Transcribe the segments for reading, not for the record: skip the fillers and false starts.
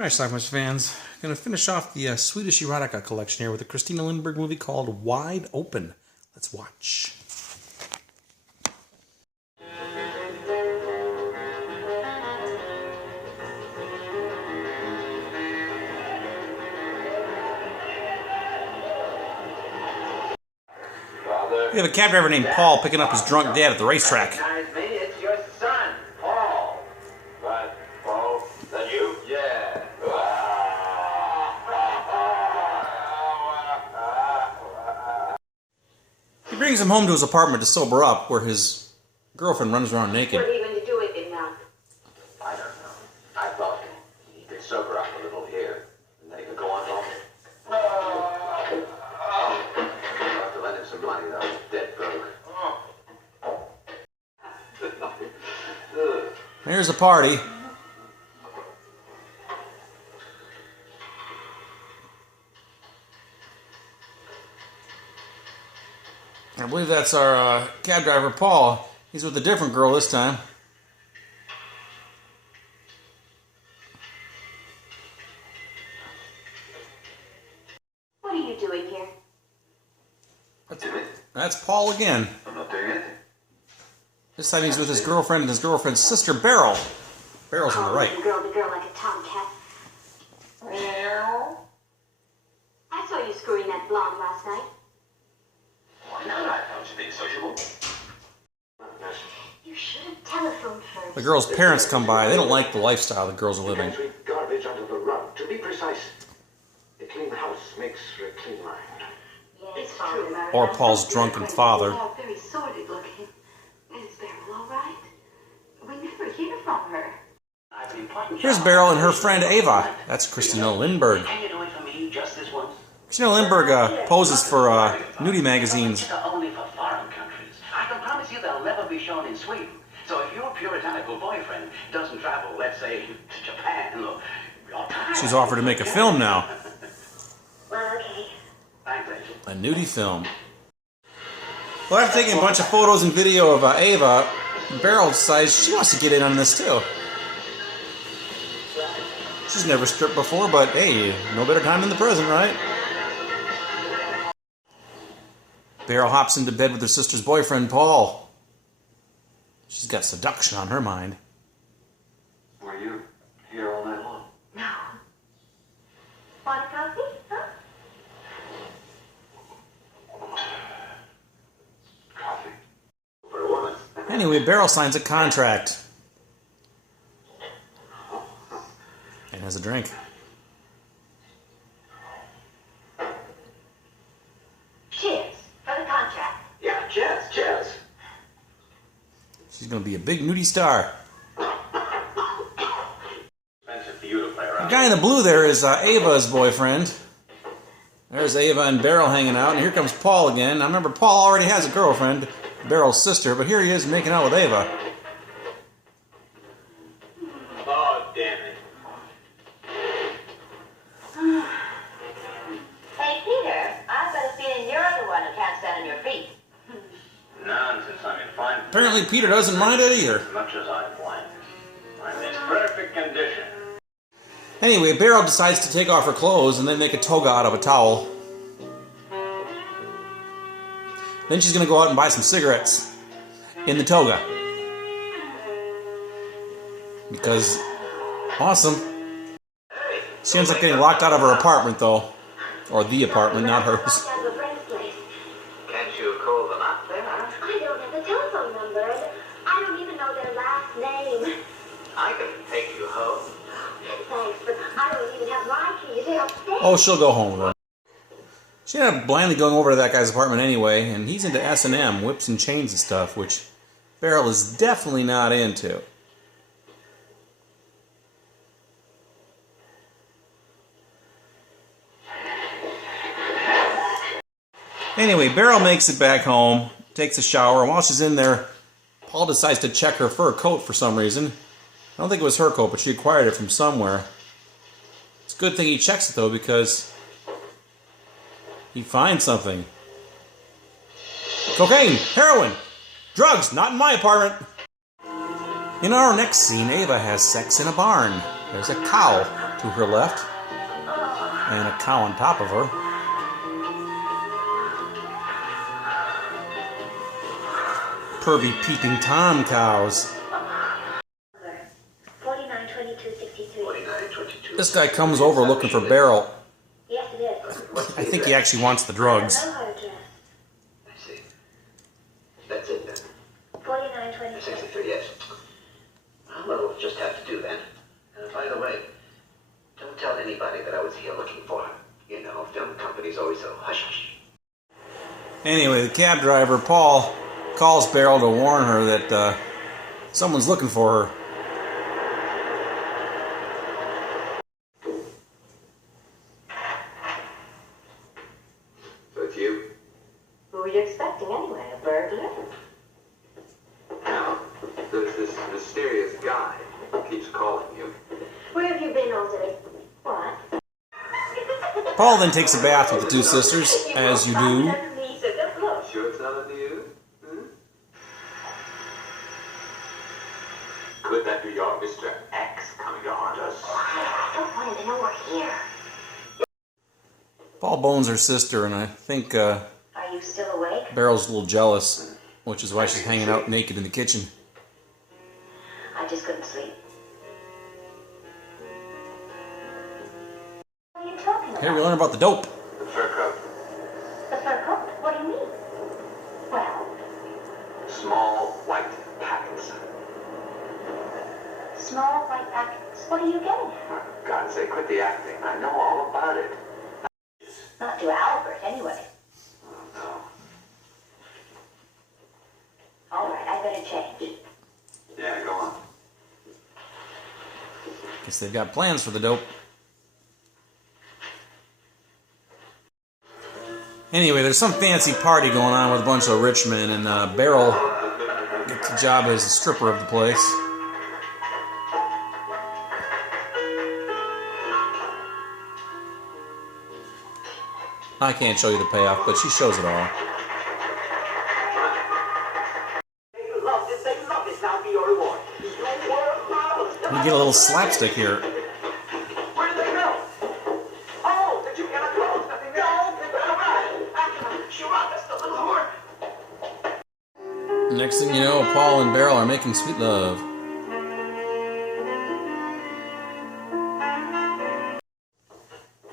Alright, Schlockmeisters fans, going to finish off the Swedish erotica collection here with a Christina Lindberg movie called Wide Open. Let's watch. We have a cab driver named Paul picking up his drunk dad at the racetrack. It's your son, Paul. What? Paul? Is that you? Yeah. He brings him home to his apartment to sober up, where his girlfriend runs around naked. What are you going to do with him now? I don't know. I thought he could sober up a little here, and they could go on talking. I'll have to lend him some money, though. He's dead broke. Here's the party. I believe that's our cab driver, Paul. He's with a different girl this time. What are you doing here? That's Paul again. I'm not doing anything. This time he's with his girlfriend and his girlfriend's sister, Beryl. Beryl's on the right. The girl like a tomcat. I saw you screwing that blonde last night. Why not? I thought you being sociable. You should have telephoned first. The girl's parents come by. They don't like the lifestyle the girls are living. Sweep garbage under the rug. To be precise, a clean house makes for a clean mind. Yes, it's true. Or Paul's drunken father. Very sordid looking. Is Beryl all right? We never hear from her. Here's Beryl and her friend Ava. That's Christina Lindberg. Can you do it for me just this once? Christina Lindberg poses for nudie magazines. Only for foreign countries. I can promise you they'll never be shown in Sweden. So if your puritanical boyfriend doesn't travel, let's say, to Japan or Thailand... She's offered to make a film now. Well, okay. Thanks, Rachel. A nudie film. Well, after taking a bunch of photos and video of Ava, Beryl decides she wants to get in on this too. She's never stripped before, but hey, no better time than the present, right? Beryl hops into bed with her sister's boyfriend, Paul. She's got seduction on her mind. Were you here all night long? No. Want a coffee? Huh? Coffee. For a woman. Anyway, Beryl signs a contract. And has a drink. Cheers for the contract. Yeah, cheers, cheers. She's going to be a big nudie star. Expensive for you to play around. The guy in the blue there is Ava's boyfriend. There's Ava and Beryl hanging out, and here comes Paul again. I remember Paul already has a girlfriend, Beryl's sister, but here he is making out with Ava. Oh, damn it. Hey, Peter, I've got a feeling you're the one who can't stand on your feet. Nonsense, I'm in fine. Apparently Peter doesn't mind it either. As much as I planned. I'm in perfect condition. Anyway, Beryl decides to take off her clothes and then make a toga out of a towel. Then she's going to go out and buy some cigarettes in the toga. Because, awesome. She ends up getting locked out of her apartment, though. Or the apartment, not hers. Can't you call them up there? I don't have a telephone number, and I don't even know their last name. I can take you home. Thanks, but I don't even have my keys. They're upstairs. Oh, she'll go home with her. She ended up blindly going over to that guy's apartment anyway, and he's into S&M, whips and chains and stuff, which Beryl is definitely not into. Anyway, Beryl makes it back home, takes a shower, and while she's in there, Paul decides to check her fur coat for some reason. I don't think it was her coat, but she acquired it from somewhere. It's a good thing he checks it, though, because he finds something. Cocaine! Heroin! Drugs! Not in my apartment! In our next scene, Ava has sex in a barn. There's a cow to her left, and a cow on top of her. Pervy peeping Tom cows. 492263. This guy comes over looking for Beryl. Yes, it is. I think he actually wants the drugs. I know her address. I see. That's it then. 4922. 63, yes. Well, we'll just have to do that. By the way, don't tell anybody that I was here looking for her. You know, film companies always so hush-hush. Anyway, the cab driver, Paul, calls Beryl to warn her that someone's looking for her. So it's you? Who were you expecting anyway? A burglar? No. There's this mysterious guy who keeps calling you. Where have you been all day? What? Paul then takes a bath with the two sisters, as you do. Sure it's not up to you? Hmm? Could that be your Mr. X coming to haunt us? I don't want him to know we're here. Paul bones her sister, and I think Are you still awake? Beryl's a little jealous, which is why she's hanging out naked in the kitchen. I just couldn't sleep. What are you talking about? Here we learn about the dope. The fur coat. The fur coat? What do you mean? Well, Small white packets. small white packets. What are you getting at? For God's sake, quit the acting. I know all about it. Not to Albert, anyway. Oh, no. All right, I better change. Yeah, go on. Guess they've got plans for the dope. Anyway, there's some fancy party going on with a bunch of rich men, and Beryl gets a job as a stripper of the place. I can't show you the payoff, but she shows it all. They love this. Now be your reward. We get a little slapstick here. Where did they go? Oh, did you get a close? Nothing there. No, they better run. After them. She robbed us, the little whore. Next thing you know, Paul and Beryl are making sweet love.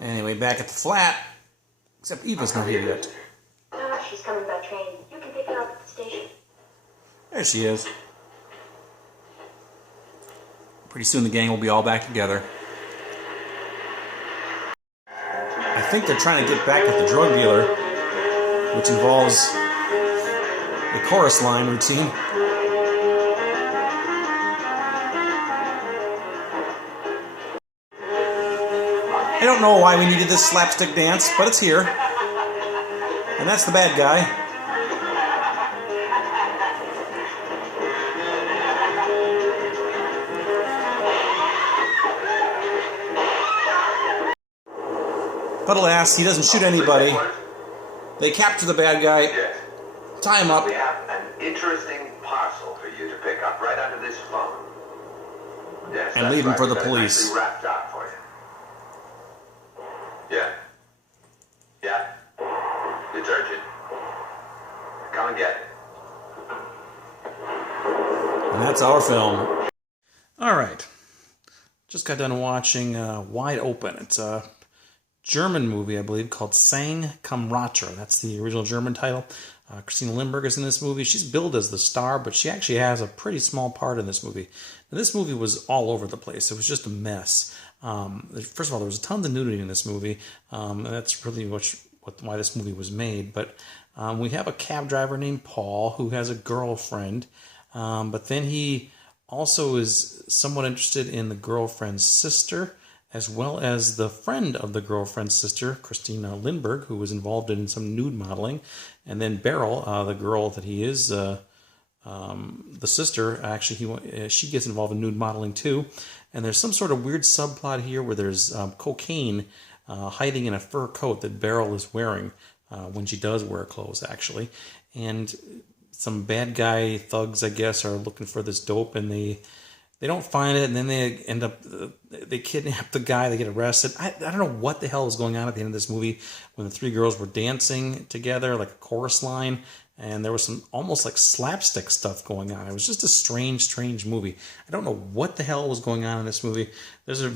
Anyway, back at the flat, except Eva's not here yet. Oh, she's coming by train. You can pick her up at the station. There she is. Pretty soon the gang will be all back together. I think they're trying to get back at the drug dealer, which involves the chorus line routine. I don't know why we needed this slapstick dance, but it's here. And that's the bad guy. But alas, he doesn't shoot anybody. They capture the bad guy, Yes. tie him up, We have an interesting parcel for you to pick up right under this phone. Yes, And that's leave him right. for the We got it police. nicely wrapped out for you. Yeah. Yeah. It's urgent. Come and get it. and that's our film. All right. Just got done watching Wide Open. It's a German movie, I believe, called Sang Kamratra. That's the original German title. Christina Lindberg is in this movie. She's billed as the star, but she actually has a pretty small part in this movie. Now, this movie was all over the place. It was just a mess. First of all, there was tons of nudity in this movie. And that's really why this movie was made. But we have a cab driver named Paul who has a girlfriend. But then he also is somewhat interested in the girlfriend's sister, as well as the friend of the girlfriend's sister, Christina Lindberg, who was involved in some nude modeling. And then Beryl, the girl that he is, the sister, actually, she gets involved in nude modeling too. And there's some sort of weird subplot here where there's cocaine hiding in a fur coat that Beryl is wearing when she does wear clothes, actually. And some bad guy thugs, I guess, are looking for this dope, and they they don't find it, and then they end up, they kidnap the guy, they get arrested. I don't know what the hell was going on at the end of this movie when the three girls were dancing together, like a chorus line, and there was some almost like slapstick stuff going on. It was just a strange movie. I don't know what the hell was going on in this movie. There's a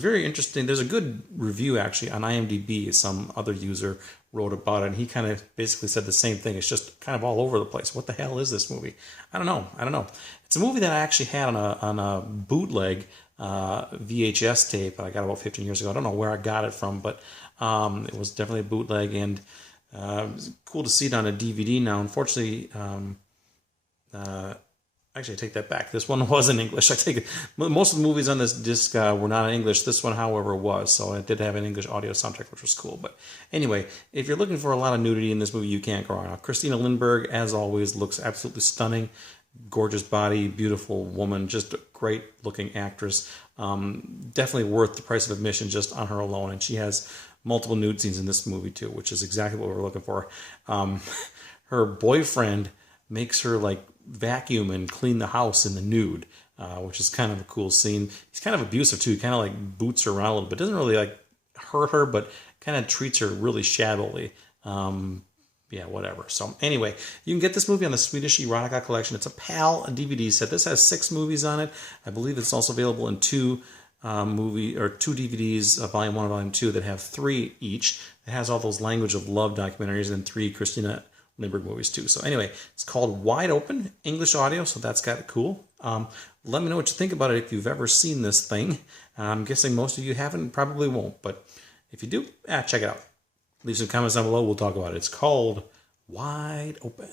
good review actually on IMDb. Some other user wrote about it, and he kind of basically said the same thing. It's just kind of all over the place. What the hell is this movie? I don't know. It's a movie that I actually had on a bootleg VHS tape that I got about 15 years ago. I don't know where I got it from, but it was definitely a bootleg, and it's cool to see it on a DVD now. Unfortunately, actually, I take that back. This one was in English. I take it. Most of the movies on this disc were not in English. This one, however, was. So it did have an English audio soundtrack, which was cool. But anyway, if you're looking for a lot of nudity in this movie, you can't go wrong. Christina Lindberg, as always, looks absolutely stunning. Gorgeous body, beautiful woman, just a great looking actress. Definitely worth the price of admission just on her alone. And she has multiple nude scenes in this movie too, which is exactly what we're looking for. Her boyfriend makes her like vacuum and clean the house in the nude, which is kind of a cool scene. He's kind of abusive too. He kind of like boots her around a little bit. Doesn't really like hurt her, but kind of treats her really shabbily. Yeah, whatever. So anyway, you can get this movie on the Swedish Erotica collection. It's a PAL DVD set. This has 6 movies on it. I believe it's also available in 2 DVDs, Volume 1 and Volume 2, that have 3 each. It has all those Language of Love documentaries and 3 Christina Lindberg movies too. So anyway, it's called Wide Open, English audio, so that's kind of cool. Let me know what you think about it if you've ever seen this thing. I'm guessing most of you haven't, probably won't, but if you do, check it out. Leave some comments down below. We'll talk about it. It's called Wide Open.